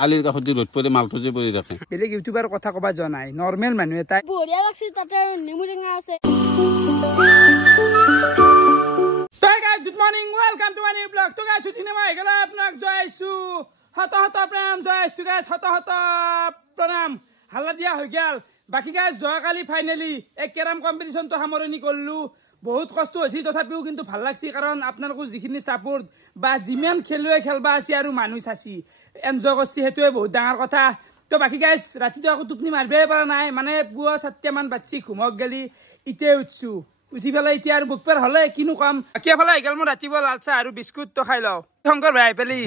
আলিৰ কাষত ৰ'দ পৰে মালটো যে পৰি থাকে বেলেগ ইউটিউবাৰ কথা কবা যোৱা নাই নৰ্মেল মানুহ এটা বঢ়িয়া লাগছে তাতে নেমু টেঙা আছে তো guys good morning welcome to my new blog তো গাইস দিনে মই গলা আপোনাক জয়ছু হত হত প্ৰণাম জয়ছু গাইস হত হত প্ৰণাম হাল্লা দিয়া হৈ গেল বাকি গাইস জয়কালি ফাইনালি এক কেৰাম কম্পিটিশন তো সামৰণি কৰলু বহুত কষ্ট হৈছে তথাপিও কিন্তু ভাল লাগছি কাৰণ আপোনালোকৰ যিখিনি সাপোৰ্ট বা জিমেন খেলুৱে খেলবা আছে আৰু মানুহ চাচি এনজয় কৰছি হেতুৱে বহুত ডাঙৰ কথা তো বাকি গাইস ৰাতিটো আকৌ টোপনি মাৰবে পৰা নাই মানে পুৱা 7 মান বাচ্চি ঘুমক গলি ইতে উঠছু উঠি পেলাই এতিয়া আৰু বুকপেৰ হলে কিনো কাম বাকি এফালে আইগাল মোৰ ৰাতিপুৱা লাল চাহ আৰু বিস্কুট তো খাই লও শংকৰ ভাই পেলি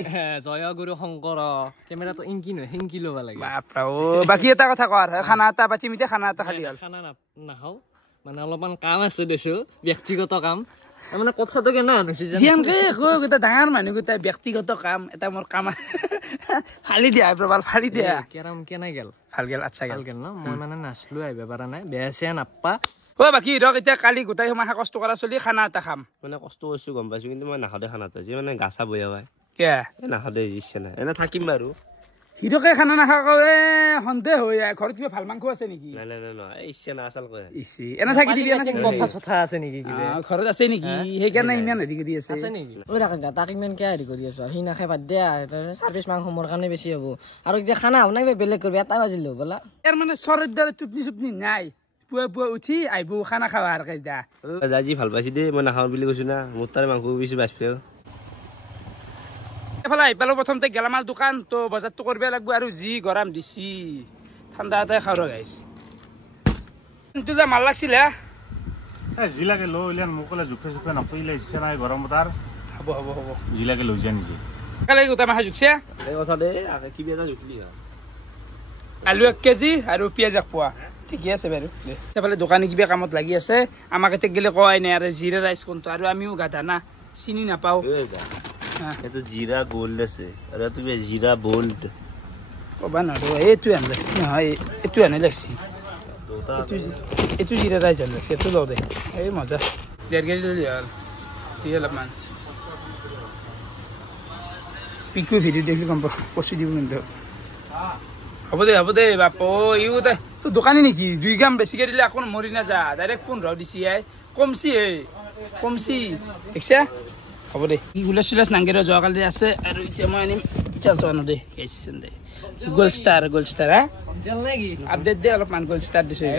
জয় গুৰু শংকৰ কেমেৰাটো ইংকি নহয় হিংকি ল'ব লাগে বাপৰা ও বাকি এটা কথা কৰ খানা এটা পাচি মিতে খানা এটা খালি হল খানা নাখাও মানে অলপমান কাম আছে দেছো ব্যক্তিগত কাম মানে কথাটো কেনে হৈছে জিয়ানকে গোটা ডাঙৰ মানুহ গোটা ব্যক্তিগত কাম এটা মোৰ কাম ফালি দিয়া প্ৰবাল ফালি দিয়া কেৰাম কেনে গেল ভাল গেল আচ্ছা ভাল গেল ন মই মানে নাচলো আহিব পাৰা নাই বেয়া চেয়া নাপ্পা ও বাকি ৰক এতিয়া কালি গোটাই সময় কষ্ট কৰা চলি খানা এটা খাম মানে কষ্ট কৰিছো গম পাইছো কিন্তু মই নাখাওঁতে খানাটো যে মানে গাছা বয়া হয় কে নাখাওঁতে ইচ্ছা নাই এনে থাকিম বাৰু হিৰকে খানা নাখাৱে সন্দেহ হৈ ঘৰত কিবা ভাল মাংস আছে নেকি নাই নাই নাই ইচ্ছা নাই আচল কৈ ইছি এনে থাকি দিবি এনে কথা কথা আছে নেকি কিবা ঘৰত আছে নেকি সেইকাৰণে ইমান হেৰি কৰি আছে আছে নেকি ঐ ৰাখা তাক ইমান কিয় হেৰি কৰি আছো সি নাখাই বাদ দিয়া চাৰ্ভিচ মাংস মোৰ কাৰণে বেছি হ'ব আৰু এতিয়া খানা হ'ব নাই বেলেগ কৰিবি এটা বাজিলো বোলা ইয়াৰ মানে চৰৰ দৰে টোপনি চুপনি নাই পুৱা পুৱা উঠি আহিব খানা খাৱা আৰু কাইদা আজি ভাল পাইছি দেই মই নাখাওঁ বুলি কৈছো না মোৰ তাৰ মাংস বেছি বাচপে এফালে আহি পালো প্ৰথমতে গেলামাল দোকান তো বজাৰটো কৰিব লাগিব আৰু যি গৰম দিছি ঠাণ্ডা এটাই খাওঁ ৰ গাইছ কিন্তু যে মাল লাগছিল জিলাকে লৈ উলিয়ান মোকলে জোখে জোখে নপৰিলে ইচ্ছা নাই গৰমত আৰু হ'ব হ'ব হ'ব জিলাকে লৈ যা নিজে কালি গোটা মাছ জুকছে এই কথা দে কিবা এটা জুকলি আলু 1 কেজি আৰু পিঁয়াজ 1 পোৱা ঠিকে আছে বাৰু এফালে দোকানী কিবা কামত লাগি আছে আমাক এতিয়া গেলে কয় নাই আৰু জিৰা ৰাইচ কোনটো আৰু আমিও গাধা না চিনি নাপাওঁ এইটো জিৰা গোল্ড আছে আৰু তুমি জিৰা বোল্ড ক'বা নোৱাৰো এইটো আন লাগছি নহয় এইটো আনে লাগছি এইটো জিৰা ৰাইচ আন লাগছি এইটো লওঁ দে এই মজা 1.5 কেজি লৈ হ'ল দি অলপমান পিকু ভিডিঅ' দেখি গম পাওঁ কচু দিব কিন্তু হ'ব দে বাপ ইও তাই তোৰ দোকানী নেকি 2 গ্ৰাম বেছিকৈ দিলে আকৌ মৰি নাযা ডাইৰেক্ট 15 দিছি কমছি দেখিছা হ'ব দে ই গুলাছ চুলাছ নাংগেৰ যোৱাকালি আছে আৰু এতিয়া মই আনিম চালটো আনো দে কৈছেন দে গ'ল্ড ষ্টাৰ হা আপডেট দে অলপমান গ'ল্ড ষ্টাৰ দিছোঁ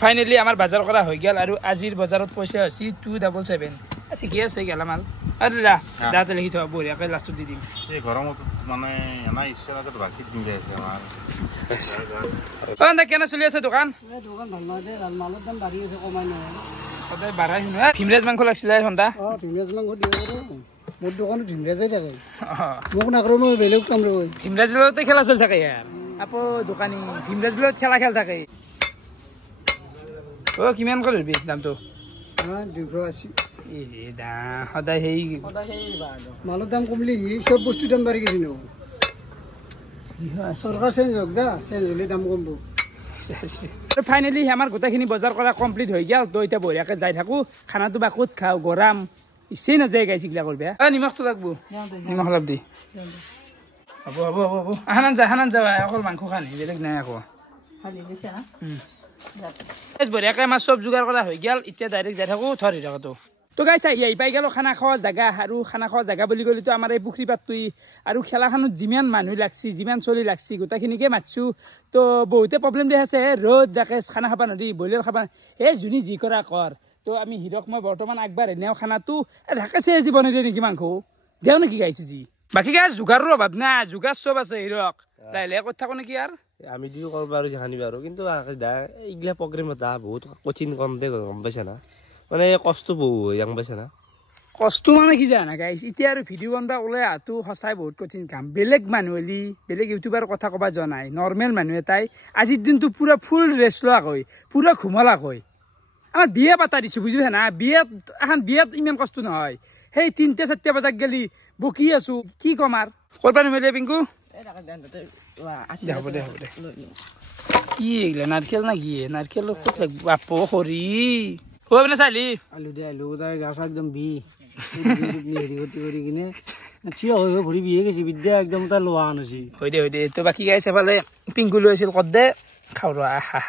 ফাইনেলি আমাৰ বজাৰ কৰা হৈ গ'ল আৰু আজিৰ বজাৰত পইচা হৈছে 277 ঠিকে আছে গেলামাল আৰু দাঁতে লিখি থোৱা বঢ়িয়াকৈ লাষ্টত দি দিম এই গৰমত মানে এনা ইচ্ছা নাযায় বাকী দিন যায় আমাৰ কেনে চলি আছে দোকান দোকান ভাল নহয় দে মালৰ দাম বাঢ়ি আছে কমাই নহয় সদায় বাঢ়াই শুনা ভীমৰাজ মাংস লাগিছিলে সন্ধ্যা ভীমৰাজ মাংস দিব আৰু মোৰ দোকানত ভীমৰাজে থাকে মোক নকৰোঁ মই বেলেগ কাম ৰৈ ভীমৰাজৰ লগতে খেলা চলি থাকে ইয়াৰ আকৌ দোকানী ভীমৰাজৰ লগত খেল থাকে কিমান কৰি ধৰিবি দামটো 280 সদায় সেই মালৰ দাম কমলি চব বস্তু দাম বাঢ়ি গৈছে ন চৰকাৰ চেঞ্জ হওক চেঞ্জ হ'লে দাম কমব ফাইনেলি আমাৰ গোটেইখিনি বজাৰ কৰা কমপ্লিট হৈ গ'ল তো এতিয়া বঢ়িয়াকৈ যাই থাকোঁ খানাটো বা ক'ত খাওঁ গৰম ইচ্ছেই নাযায় গাইছ এইগিলা কৰিব নিমখটো লাগব নিমখ অলপ দি হ'ব আহানান যা অকল মাংস খানি বেলেগ নাই আকৌ বঢ়িয়াকৈ আমাৰ চব যোগাৰ কৰা হৈ গ'ল এতিয়া ডাইৰেক্ট যাই থাকোঁ থৰ হৈ থাকোঁ তো গাইছ আহি পাই গ'ল খানা খোৱা জেগা আৰু খানা খোৱা জেগা বুলি ক'লেতো আমাৰ এই পুখুৰী পাতটোই আৰু খেলাখনত যিমান মানুহ লাগছি যিমান চলি লাগছি গোটেইখিনিকে মাতছোঁ তো বহুতে প্ৰব্লেম দি আছে ৰ'দ দেখে খানা খাব নদী ব্ৰইলাৰ খাব যোনে যি কৰা কৰ তো আমি হিৰক মই বৰ্তমান আগবাঢ়ি নিওঁ খানাটো ঢাকেছে আজি বনাই দিয়ে নেকি মাংস দেও নেকি গাইছে যি বাকী গাই যোগাৰৰ অভাৱ নাই যোগাৰ চব আছে হিৰক লাহে লাহে কৈ থাকোঁ নেকি আৰু আমি দিও কৰিব আৰু জানিব আৰু কিন্তু এইগিলা প্ৰগ্ৰেম এটা বহুত কঠিন কম দে গম পাইছা না মানে কষ্ট বহু হয় গম পাইছা না কষ্ট মানে কি জানা গাইছ এতিয়া আৰু ভিডিঅ' বনাব ওলাই আহাটো সঁচাই বহুত কঠিন কাম বেলেগ মানুহ হ'লি বেলেগ ইউটিউবাৰ কথা ক'বা যোৱা নাই নৰ্মেল মানুহ এটাই আজিৰ দিনটো পুৰা ফুল ৰেষ্ট লোৱাকৈ পুৰা ঘুমলাকৈ আমাৰ বিয়া পাতা দিছোঁ বুজি পাইছা না বিয়াত ইমান কষ্ট নহয় সেই 3-4 বজাত গেলি বকি আছোঁ কি ক'ম আৰু কৰবা নোৱাৰিলে পিংকু হ'ব দে কি এইগিলা নাৰকেল না কি নাৰকেল ক'ত লাগিব বাপ খৰি মানে চালি আলু দে আলু তাই গা চা একদম বি হেৰি কৰি কিনে থিয় হৈ ভৰি বিহে গৈছে বিদ্যা একদম তাৰ লোৱা আনছি হৈ দে তো বাকী গাইছ এফালে পিংকু লৈ আছিল কত দে খাওঁ ৰ আহা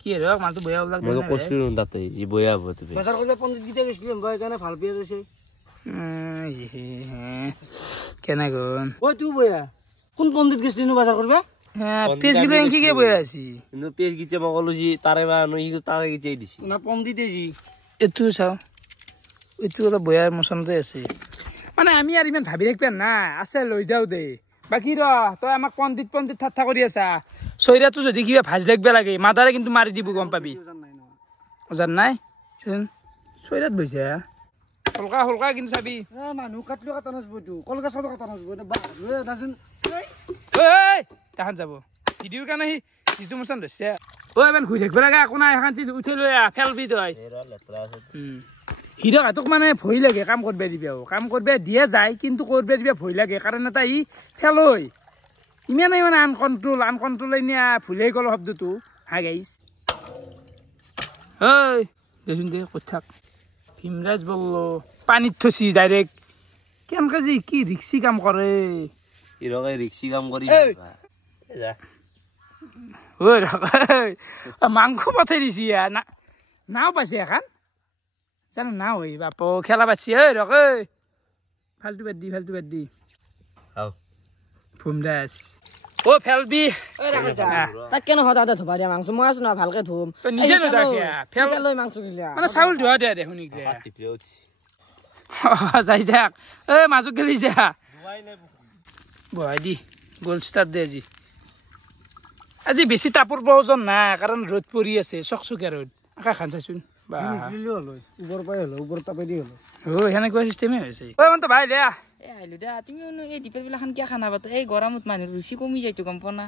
কি ৰ মালটো বয়া ওলাক মই কৈছিলো তাতে ই বয়া হ'ব তুমি বজাৰ কৰিব পণ্ডিত গীতা গৈছিলাম ভাই কাৰণে ভাল পিয়াজ আছে কেনে গন ঐ তুই বয়া কোন পণ্ডিত গৈছিলি নো বজাৰ কৰিব পেজ গিলে কি কে বয়া আছি কিন্তু পেজ গিছে মই ক'লো যি তাৰে বা ই তাৰে গিছে দিছি না পণ্ডিতে যি এইটো চাওঁ এইটো অলপ বয়া মচনতে আছে মানে আমি আৰু ইমান ভাবি থাকিব না আছে লৈ যাওঁ দে বাকী ৰ তই আমাক পণ্ডিত ঠাট্টা কৰি আছা চৈৰাটো যদি কিবা ভাজ লাগব লাগে মাদাৰে কিন্তু মাৰি দিব গম পাবি ওজান নাই চৈৰাত বৈছা হলকা কিন্তু চাবি মানুহ কাটলো কাটা নাচব তো কলকা চালো কাটা নাচব নাচোন তাহান যাব ভিডিঅ'ৰ কাৰণে সি যিটো মচন ধৰিছে এবাৰ ঘূৰি থাকিব লাগে একো নাই এখন চিজ উঠি লৈ ফেলবি তই হিৰক হাতক মানে ভয় লাগে কাম কৰিব দিবি কাম কৰিব দিয়ে যায় কিন্তু কৰিব দিবি ভয় লাগে কাৰণ এটা ই ফেলই ইমানেই মানে আনকণ্ট্ৰল নিয়া ভুলেই গ'ল শব্দটো হা গাইছ ঐ দেচোন দে কৈ থাক ভীমৰাজ বল্ল পানীত থচি ডাইৰেক্ট কেনেকৈ যে কি ৰিক্সি কাম কৰে ইৰকে ৰিক্সি কাম কৰি মাংস পঠাই দিছি নাও পাইছে এখন জানো নাও ঐ বাপ খেলা পাচ্ছি ঐ ৰক ফাল্টু বাদ দি ভীমৰাজ ফেলবি তাক কেনে সদায় ধুবা দিয়া মাংস মই আছো না ভালকে ধুম নিজে লৈ মাংস গিলা মানে চাউল ধোৱা দে দে শুনি যাই থাক মাজত গেলি যা বহাই দি গ'ল ষ্টাৰ্ট দে আজি বেছি তাপৰ প্ৰয়োজন নাই কাৰণ ৰ'দ পৰি আছে চকচকীয়া ৰ'দ আকাশ খান চাইচোন ওপৰ পাই হলো ওপৰ তাপে দি হলো সেনেকুৱা চিষ্টেমে হৈছে ভাই দে আহিলো দে তুমি এই দীপেৰ বিলাখান কিয় খানা পাতো এই গৰমত মানুহ ৰুচি কমি যায়তো গম পোৱা না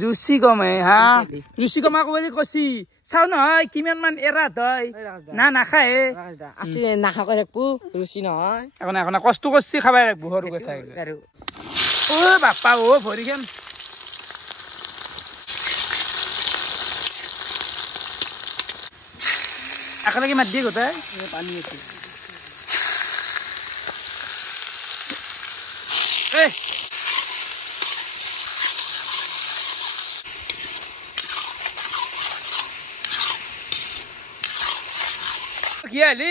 ৰুচি কমে হা ৰুচি কমাক বুলি কৈছি চাও নহয় কিমান মান এৰা তই না নাখায় আছে নাখাকৈ ৰাখবো ৰুচি নহয় এখন কষ্ট কৰিছি খাবাই ৰাখবো সৰু কথা আৰু বাপ্পা ভৰিখন একেলগে মাত দিয়ে গোটাই পানী আছে কি আলি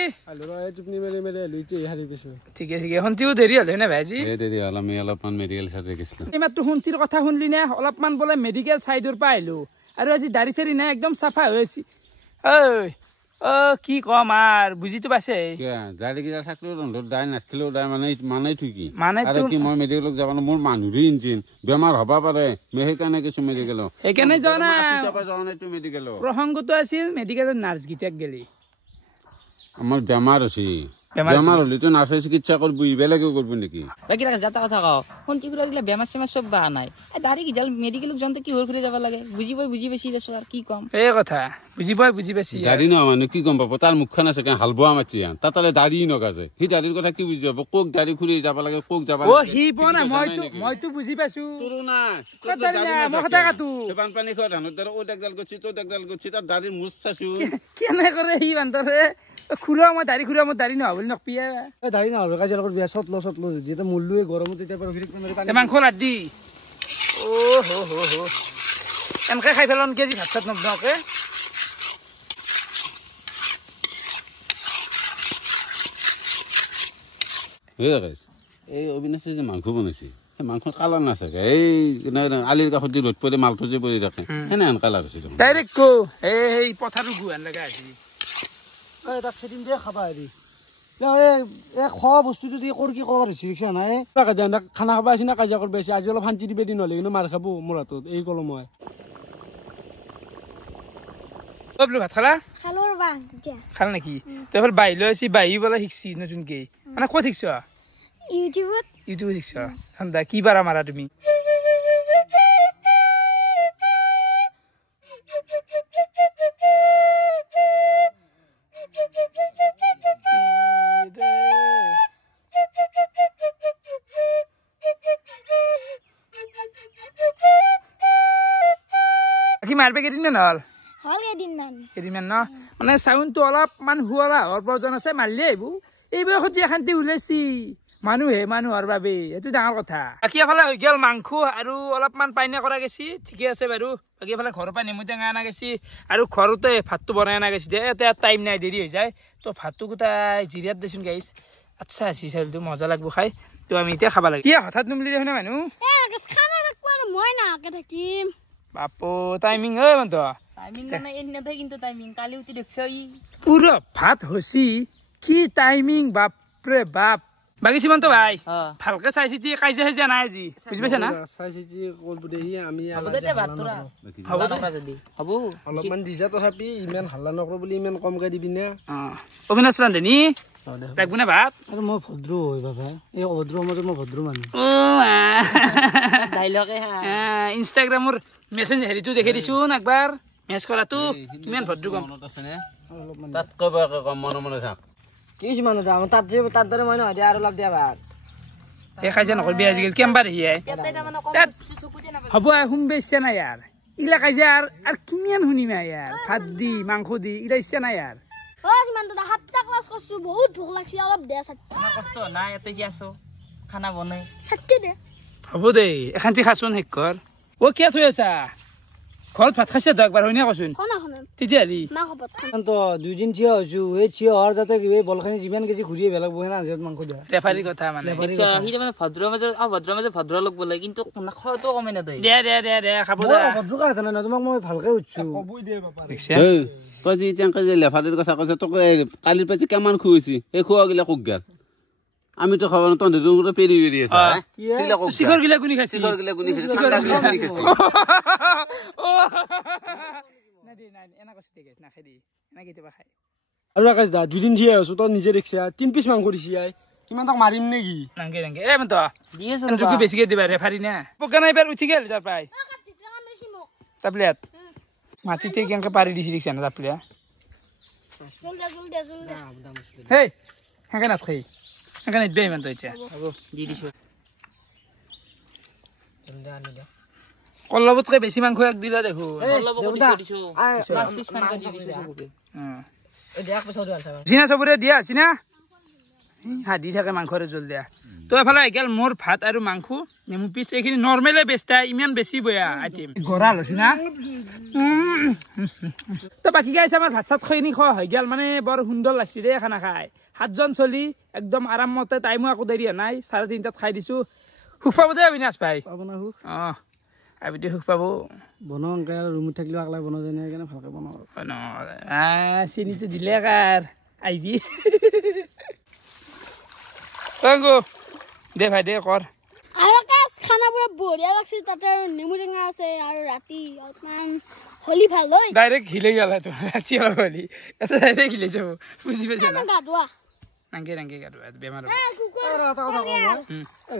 টোপনি মেলি লুইতে হাৰি গৈছো ঠিকে শুনতিও দেৰি হল নে ভাইজি দেৰি হ'ল আমি অলপমান মেডিকেল চাইডে গৈছিলো এই মাত্ৰ শুনতিৰ কথা শুনলি নে অলপমান বোলে মেডিকেল চাইডৰ পৰা আহিলো আৰু আজি দাড়ি চাৰি নাই একদম চাফা হৈ আছে কি কম আৰ বুঝিতো পাইছে দাড়ি কেইটা থাকলেও ৰন্ধত দাই নাথাকিলেও দাই মানে কি মানে আৰু কি মই মেডিকেলত যাব মোৰ মানুহৰে ইঞ্জিন বেমাৰ হ'ব পাৰে মই সেইকাৰণে গৈছো মেডিকেলত সেইকাৰণে যোৱা নাই যোৱা নাই মেডিকেলত প্ৰসংগটো আছিল মেডিকেলত নাৰ্ছ গীতাক গেলি আমাৰ বেমাৰ আছে বেমাৰ হলেতো নাৰ্ছে চিকিৎসা কৰিব বেলেগে কৰিব নেকি বাকী যাতা কথা কওঁ শুনতি গুলা দিলে বেমাৰ চেমাৰ চব বাহা নাই দাড়ি কিডাল মেডিকেলত যাওঁতে কি হৈ যাব লাগে বুজি পাইছি দেছো আৰু কি কম এই কথা বুজি পাইছি দাড়ি নহয় মানে কি গম পাব তাৰ মুখখন আছে হাল বোৱা মাতি তাতে দাড়ি নগাজে সি দাড়িৰ কথা কি বুজি পাব কক দাড়ি খুলি যাব লাগে কক যাব সি পোৱা মইতো বুজি পাইছো তোৰো নাই বানপানী খোৱা ধানৰ দ্বাৰা অত একডাল গছি তত একডাল গছি তাৰ দাড়িৰ মুচ চাইছো কেনে কৰে সি বান্দৰে খুৰা মই দাড়ি নহয় বুলি নকপিয়া দাড়ি নহ'লে কাজিয়া লগত বিয়া চত লো যেতিয়া মূল্য গৰমত তেতিয়া মাংস ৰাত দি এনেকে খাই পেলাম কেজি ভাত চাত নবনাওকে এই অবিনাশে যে মাংস বনাইছে সেই মাংস কালাৰ নাচাগে এই আলিৰ কাষত যে ৰ'দ পৰে মালটো যে পৰি থাকে সেনেহেন কালাৰ আছে ডাইৰেক্ট কো এই পথাৰো গুৱান লগা আছে তাক খেদিম দিয়ে খাবা হেৰি খোৱা বস্তুটো দি কৰি কি ক'ব ৰিক্সা নাই খানা খাব আহিছে না কাজিয়া কৰিব আহিছে আজি অলপ শান্তি দিবে দিন হ'লে কিন্তু মাৰ খাব মোৰ হাতত এই কলো মই ভাত খালা খালো নেকি তই এফালে বাহি লৈ আছি বাহি বোলে শিকছি নতুনকে মানে ক'ত শিকছ ইউটিউবত শিকছ ঠাণ্ডা কি বাৰা মাৰা তুমি মাৰবে কেইদিনমান হ'ল কেইদিনমান ন মানে চাউণ্ডটো অলপমান শুৱলা হোৱাৰ প্ৰয়োজন আছে, মাৰিলে আহিব। এই বয়সত যে শান্তি ওলাইছি মানুহে মানুহৰ বাবে, এইটো ডাঙৰ কথা। বাকী এফালে হৈ গ'ল মাংস আৰু অলপমান পাইনা কৰা গৈছি, ঠিকে আছে বাৰু। বাকী এফালে ঘৰৰ পৰা নেমু টেঙা অনা গৈছি আৰু ঘৰতে ভাতটো বনাই অনা গৈছি। এতিয়া টাইম নাই, দেৰি হৈ যায়। তো ভাতটো গোটাই জিৰিয়াত দেচোন গাইছ। আচ্ছা আছে চাউলটো মজা লাগব খাই। তো আমি এতিয়া খাব লাগে। কি হঠাৎ নুমলি দেখোন মানুহ মই নাকে থাকিম বাপু টাইমিং হয় মানে টাইমিং মানে এনে কিন্তু টাইমিং কালি উঠি দেখছই পুরো ভাত হসি কি টাইমিং বাপরে বাপ। বাকি সীমান্ত ভাই ভালকে চাই চিতি কাইজা হাইজা নাই আজি, বুঝি পাইছা না? চাই চিতি কৰব দেহি আমি হব অলপমান দিছা, তথাপি ইমান হাল্লা নকৰ বুলি ইমান কমকে দিবি না। অবিনাশ ৰান্ধনী লাগব না ভাত? আৰু মই ভদ্ৰ হৈ বাবা, এই অভদ্ৰ মাজত মই ভদ্ৰ মানুহ। ডাইলগে ইনষ্টাগ্ৰামৰ মেছেজ হেৰিটো দেখি দিছোন একবাৰ, মেছ কৰাটো কিমান ভদ্ৰ কম তাত কব কম মনে মনে থাক। কি সিমান তাত যে তাত দৰে মই নহয় দিয়া আৰু লাভ দিয়া ভাত এই কাজিয়া নকৰবি আজিকালি কেম্বাৰ হিয়াই হ'ব শুনবে ইচ্ছা নাই ইয়াৰ এইগিলা কাজিয়া আৰু কিমান শুনিমা ইয়াৰ ভাত দি মাংস দি এইগিলা ইচ্ছা নাই ইয়াৰ। সাতটা ক্লাছ কৰছো, বহুত ভোক লাগছে, অলপ দে আমাৰ কষ্ট নাই এতে যি আছো খানা বনাই চাট্টি দে। হ'ব দে এখান্তি খাচোন শেষ কৰ। অ কিয় থৈ আছা? ঘৰত ভাত খাইছে তো একবাৰ হয় না কচোন খনা খনা তেতিয়াহ'লি মা খবৰ তো 2 দিন থিয় হৈছো, এই থিয় হোৱাৰ যাতে এই বলখানি যিমান কেজি ঘূৰিয়ে বেলেগ বহে না যত মাংস দিয়া ৰেফাৰীৰ কথা মানে সি মানে ভদ্ৰ মাজত ভদ্ৰ লগ বোলে, কিন্তু খোৱাটো কমে না তই দে দে দে দে খাব দে। ভদ্ৰ কথা নাই, তোমাক মই ভালকে উঠছো। কয় যে এতিয়া যে লেফাৰীৰ কথা কৈছে, তোক কালিৰ পাছে কিমান খুৱাইছি, সেই খোৱাগিলা কোক গেল। আমিতো খাব না, তহঁতে পেৰি পেৰি আছে শিখৰ গিলা কোনি খাইছি? শিখৰ গিলা কোনি খাইছে, ঠাণ্ডা গিলা কোনি খাইছে? আৰু আকাশ দা 2 দিন থিয় হৈছো, তই নিজে দেখিছা 3 পিচ মাংস দিছি আই, কিমান তাক মাৰিম নেকি? নাংগে নাংগে এ মন্ত দিয়েছো বেছিকে দিবা ৰেফাৰী না পকা নাই বাৰ উঠি গেল তাৰ পাই তাবলেট মাটিতে কেনকে পাৰি দিছি দিছ না তাপলে হেই হেকে না খাই হেকে না দেই মন্ত ইচ্ছা দি দিছো কল্লবতকে বেছি মাংস এক দিলা দেখো দিছো 5 পিচ মান দি দিছো চিনা চবৰে দিয়া চিনা হাদি থাকে মাংসৰে জল দিয়া। তো এফালে গেল মোৰ ভাত আৰু মাংস নেমু পিচ এইখিনি নৰ্মেলে বেচতা ইমান বেছি বয়া আইটেম গৰা লৈছো না। তো বাকী গাইছে আমাৰ ভাত চাত খৈনি খোৱা হৈ গেল, মানে বৰ সুন্দৰ লাগছে দেই খানা খাই। 7জন চলি একদম আৰামতে, টাইমো আকৌ দেৰি নাই, 3:30 খাই দিছো। সুখ পাব দে অবিনাশ ভাই, আপোনাৰ সুখ আবিতে সুখ পাব। বনাও অংকে আৰু ৰুমত থাকিলেও আকলাই বনাও যেনে সেইকাৰণে ভালকে বনাও। চিনিটো দিলে কাৰ আহিবি দে ভাই দে কৰ। আৰু খানা পুৰা বঢ়িয়া লাগছে, তাতে নেমু টেঙা আছে আৰু ৰাতি অলপমান হলি ভাল হয়। ডাইৰেক্ট হিলে গেল তোমাৰ ৰাতি অলপ হলি এটা ডাইৰেক্ট হিলে যাব, বুজি পাইছা না? গাধোৱা নাংগে নাংগে গাধোৱা বেমাৰ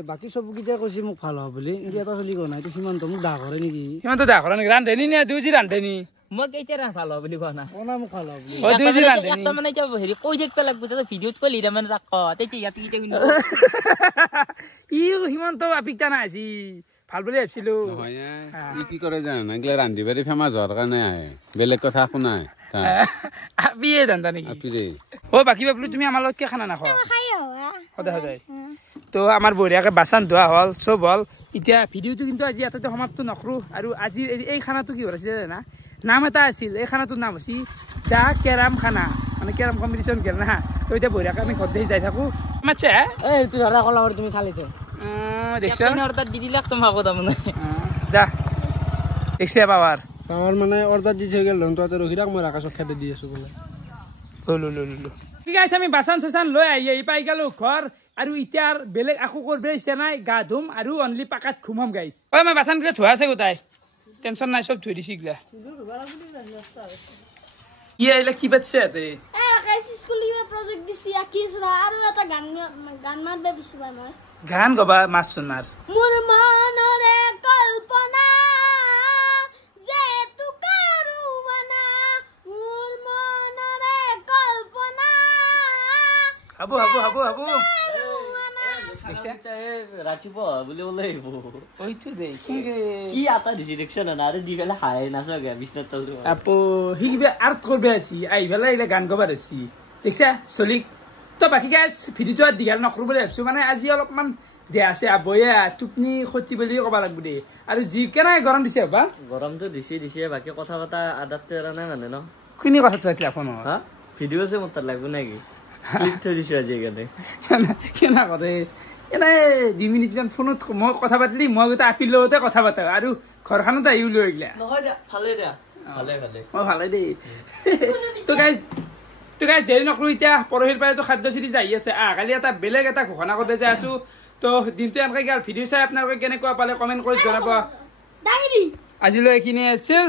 বাকী চব কেইটা কৈছে মোক ভাল হ'ব বুলি, এতিয়া এটা চলি কোৱা নাই, সিমান্ত মোক দাহ কৰে নেকি? সিমানটো দাহ কৰে নেকি? ৰান্ধনি নে দুজি ৰান্ধনি? মই কেতিয়া ভাল হ'ব বুলি কোৱা না, মোক ভাল হ'ব বুলি দুজি ৰান্ধনি একটা মানে এতিয়া হেৰি কৈ থাকিব লাগব, যাতে ভিডিঅ'ত কলি মানে তাক ক তেতিয়া ইয়াত কেতিয়া বিনো ই সিমান্ত আপিকটা নাই আজি ভাল বুলি ভাবছিলো। ই কি কৰে জানা, এইগিলা ৰান্ধি বাঢ়ি ফেমাছ হোৱাৰ কাৰণে আহে, বেলেগ কথা একো নাই। আপিয়ে ধান্দা নেকি? অ বাকী বাবলু তুমি আমাৰ লগত কিয় খানা নাখোৱা সদায় সদায়? তো আমাৰ বঢ়িয়াকে বাচন ধোৱা হ'ল, চব হ'ল। এতিয়া ভিডিঅ'টো কিন্তু আজি ইয়াতে সমাপ্ত নকৰোঁ। আৰু আজি এই খানাটো কি হৈছে জানা, নাম এটা আছিল, এই খানাটোৰ নাম হৈছে দা কেৰাম খানা, মানে কেৰাম কম্পিটিশ্যন গেল না। তো এতিয়া বঢ়িয়াকে আমি ঘৰতে যাই থাকোঁ মাতছে এইটো ধৰা কলা তুমি থালিতে দেখছ অৰ্ডাৰ দি দিলে তোমাকো তাৰমানে যা দেখছে পাৱাৰ পাৱাৰ মানে অৰ্ডাৰ দি থৈ গেল, তহঁতে ৰখি থাক, মই আকাশক খেদে দি আছো বোলে। ঠিক আছে আমি বাচন চাচান লৈ আহি পাই গেলো ঘৰ। আৰু এতিয়া বেলেগ একো কৰিব ইচ্ছা নাই, গা ধুম আৰু অনলি পাকাত ঘুমাম গাইছ। ঐ মই বাচন গিলা ধোৱা আছে গোটাই, টেনশ্যন নাই, চব ধুই দিছি গিলা। ই আহিলে কি পাতিছে ইয়াতে? গান গবা মাছ চোনাৰ মোৰ মনৰে কল্পনা যে তুকাৰু মানা, মোৰ মনৰে কল্পনা হাবু হাবু হাবু হাবু ৰাতিপুৱা বুলি ওলাই আহিব ওইটো দে কি আটা দিছি দেখছ না আরে দি ফেলে হাই নাচগে বিছনাত তল আপো হি কিবা আর্ট করবে আছি আই ফেলে এলে গান গাবার আছি দেখছা চলি তো বাকি গাইজ ভিডিওটো আর দীঘল নকৰো বুলি ভাবিছো মানে আজি অলপমান দে আছে আবয়া টুপনি খতি বুলি কবা লাগব দে আৰু জি কেনে গৰম দিছে বা গৰমটো দিছি বাকি কথা কথা আদাতটো এৰা নাই মানে ন কোনি কথা পাতিলা ফোন হা ভিডিও আছে মত লাগব নাকি ক্লিক থৈ দিছো আজি এখানে কেনা কৰে এনে 2 মিনিট মান ফোনত মই কথা পাতিলি মই গটা আপিল লগতে কথা পাতা আৰু ঘৰখানত আহিও লৈ গলা নহয় দে ভালে মই ভালে দেই তো গাইজ দেৰি নকৰো এতিয়া পৰহিৰ পৰাটো খাদ্য চিৰিজ আহি আছে কালি এটা বেলেগ এটা ঘোষণা কৰিব যাই আছো তো দিনটো এনেকৈ গেল ভিডিঅ' চাই আপোনালোকে কেনেকুৱা পালে কমেণ্ট কৰি জনাব আজিলৈ এইখিনি আছিল